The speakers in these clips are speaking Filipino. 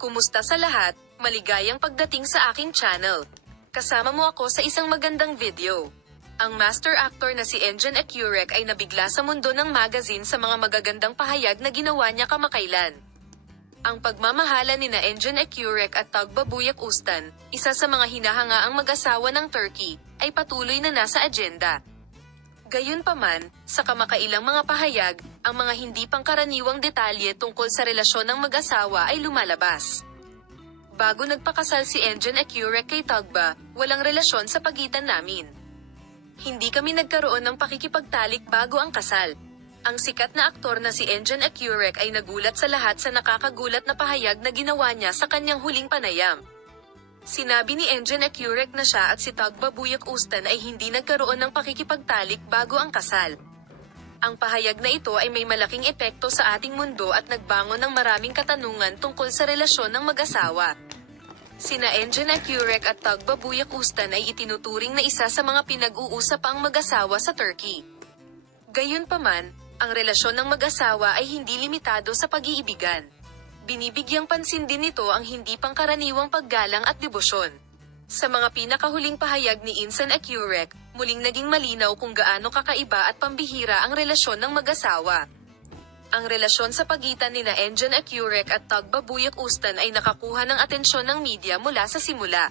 Kumusta sa lahat? Maligayang pagdating sa aking channel. Kasama mo ako sa isang magandang video. Ang master actor na si Enjan Ecurek ay nabigla sa mundo ng magazine sa mga magagandang pahayag na ginawa niya kamakailan. Ang pagmamahala nina Enjan Ecurek at Tagbabuyak Ustan, isa sa mga hinahangaang mag-asawa ng Turkey, ay patuloy na nasa agenda. Gayunpaman, sa kamakailang mga pahayag, ang mga hindi pangkaraniwang detalye tungkol sa relasyon ng mag-asawa ay lumalabas. Bago nagpakasal si Enjan Ecurek kay Tagba, walang relasyon sa pagitan namin. Hindi kami nagkaroon ng pakikipagtalik bago ang kasal. Ang sikat na aktor na si Enjan Ecurek ay nagulat sa lahat sa nakakagulat na pahayag na ginawa niya sa kanyang huling panayam. Sinabi ni Enjan Ecurek na siya at si Tagbabuyak Ustan ay hindi nagkaroon ng pakikipagtalik bago ang kasal. Ang pahayag na ito ay may malaking epekto sa ating mundo at nagbangon ng maraming katanungan tungkol sa relasyon ng mag-asawa. Sina Enjan Ecurek at Tagbabuyak Ustan ay itinuturing na isa sa mga pinag-uusap ang mag-asawa sa Turkey. Gayunpaman, ang relasyon ng mag-asawa ay hindi limitado sa pag-iibigan. Binibigyang pansin din nito ang hindi pangkaraniwang paggalang at debosyon. Sa mga pinakahuling pahayag ni Enjan Ecurek, muling naging malinaw kung gaano kakaiba at pambihira ang relasyon ng mag-asawa. Ang relasyon sa pagitan nina Enjan Ecurek at Tagbabuyak Ustan ay nakakuha ng atensyon ng media mula sa simula.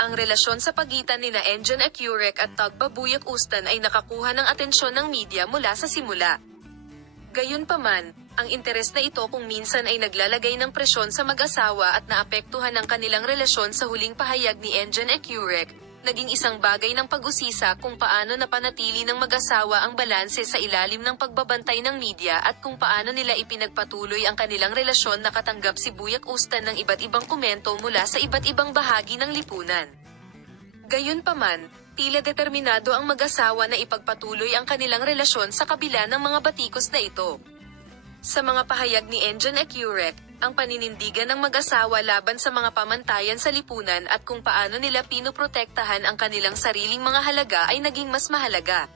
Ang relasyon sa pagitan nina Enjan Ecurek at Tagbabuyak Ustan ay nakakuha ng atensyon ng media mula sa simula. Gayunpaman, ang interes na ito kung minsan ay naglalagay ng presyon sa mag-asawa at naapektuhan ang kanilang relasyon sa huling pahayag ni Enjan Ecurek, naging isang bagay ng pag-usisa kung paano napanatili ng mag-asawa ang balanse sa ilalim ng pagbabantay ng media at kung paano nila ipinagpatuloy ang kanilang relasyon. Nakatanggap si Buyak Ustan ng iba't ibang komento mula sa iba't ibang bahagi ng lipunan. Gayunpaman, tila determinado ang mag-asawa na ipagpatuloy ang kanilang relasyon sa kabila ng mga batikos na ito. Sa mga pahayag ni Enjan Ecurek, ang paninindigan ng mag-asawa laban sa mga pamantayan sa lipunan at kung paano nila pinoprotektahan ang kanilang sariling mga halaga ay naging mas mahalaga.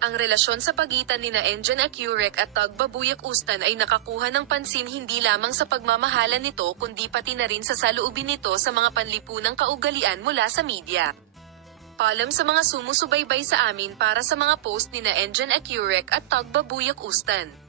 Ang relasyon sa pagitan nina Enjan Ecurek at Tagbabuyak Ustan ay nakakuha ng pansin hindi lamang sa pagmamahalan nito kundi pati na rin sa saloobin nito sa mga panlipunang kaugalian mula sa media. Paalam sa mga sumusubaybay sa amin para sa mga post nina Enjan Ecurek at Tagbabuyak Ustan.